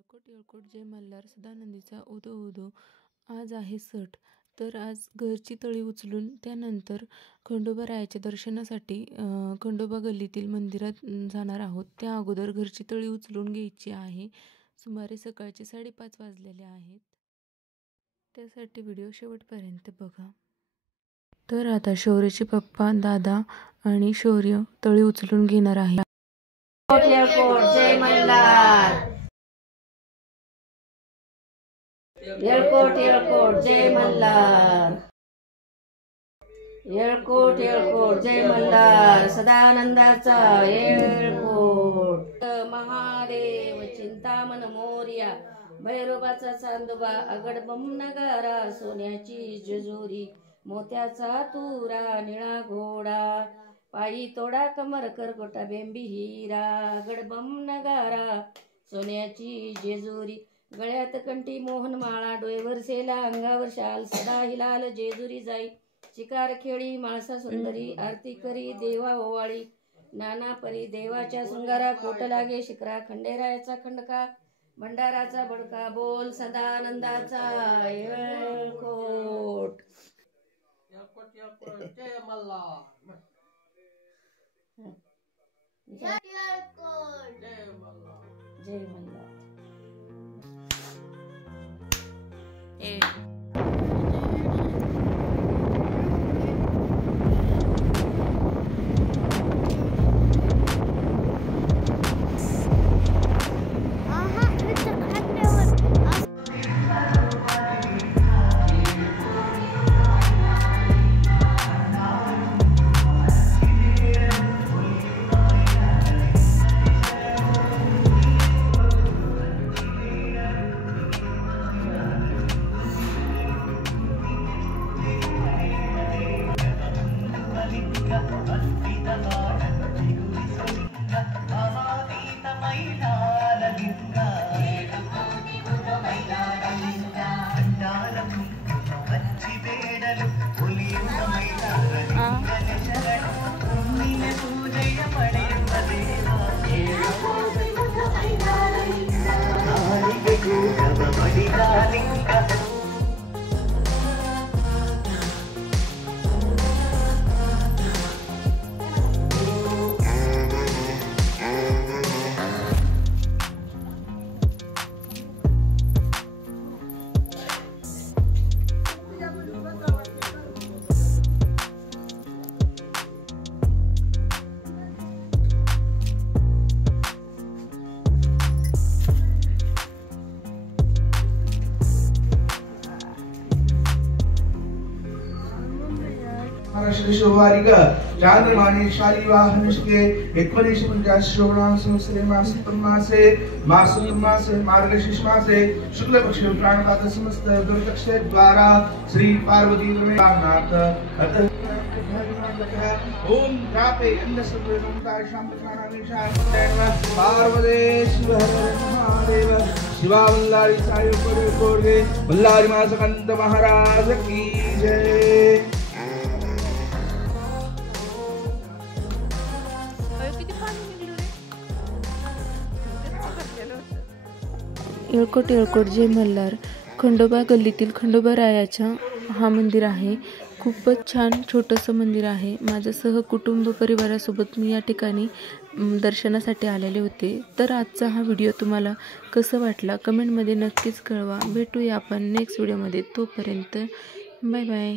येळकोट येळकोट जय मल्हार सदानंदीचा उदो उदो. आज आहे सट. तर आज घरची तळी उचलून त्यानंतर खंडोबारायाच्या दर्शनासाठी खंडोबा गल्लीतील मंदिरात जाणार आहोत. त्या अगोदर घरची तळी उचलून घ्यायची आहे. सुमारे सकाळचे 5:30 वाजलेले आहेत. त्यासाठी व्हिडिओ शेवटपर्यंत बघा. तर आता शौर्यचे पप्पा दादा आणि शौर्य तळी उचलून घेणार आहे. येळकोट जय मल्हार. येळकोट येळकोट जय मल्हार. येळकोट येळकोट जय मल्हार सदानंदाचा येळकोट. महादेव चिंतामण मोर्या भैरोबाचा चांदोबा अगडबम नगारा सोन्याची जेजुरी मोत्याचा तुरा निळा घोडा पायी तोडा कमर करगोटा बेंबी हिरा गडबम नगारा सोन्याची जेजुरी गळ्यात कंठी मोहन माळा डोईवर सेला अंगावर शाल सदा हिलाल जेजुरी जाई शिकार खेळी माळसा सुंदरी आरती करी देवा ओवाळी नाना परी देवाच्या शृंगारा कोट लागे शिकरा खंडेरायाचा खंडका भंडाराचा बडका बोल सदानंदाचा येळकोट. येळकोट येळकोट जय मल्हार. येळकोट जय मल्हार. जय मल्हार. शिववारिका चांद्रमाने शालिवाहनस्के 1950 श्रवणाम संवत्सरे मासे मासे मार्गशीर्ष मासे शुक्ल पक्ष प्राणपात समस्त दुर्दक्ष द्वारा श्री पार्वती नाथ अतः ओम प्रापे अन्नसर्वमंताय शांतकानामेशा पार्वती शिवहर महादेव शिवावल्लारी सायो कोडे बल्लारी मासकंद महाराज की जय. येळकोट येळकोट जय मल्हार खंडोबा गल्लीतील खंडोबारायाच्या हा मंदिर आहे. खूपच छान छोटंसं मंदिर आहे. माझ्या सहकुटुंब परिवारासोबत मी या ठिकाणी दर्शनासाठी आलेले होते. तर आजचा हा व्हिडिओ तुम्हाला कसं वाटला कमेंटमध्ये नक्कीच कळवा. भेटूया आपण नेक्स्ट व्हिडिओमध्ये. तोपर्यंत बाय बाय.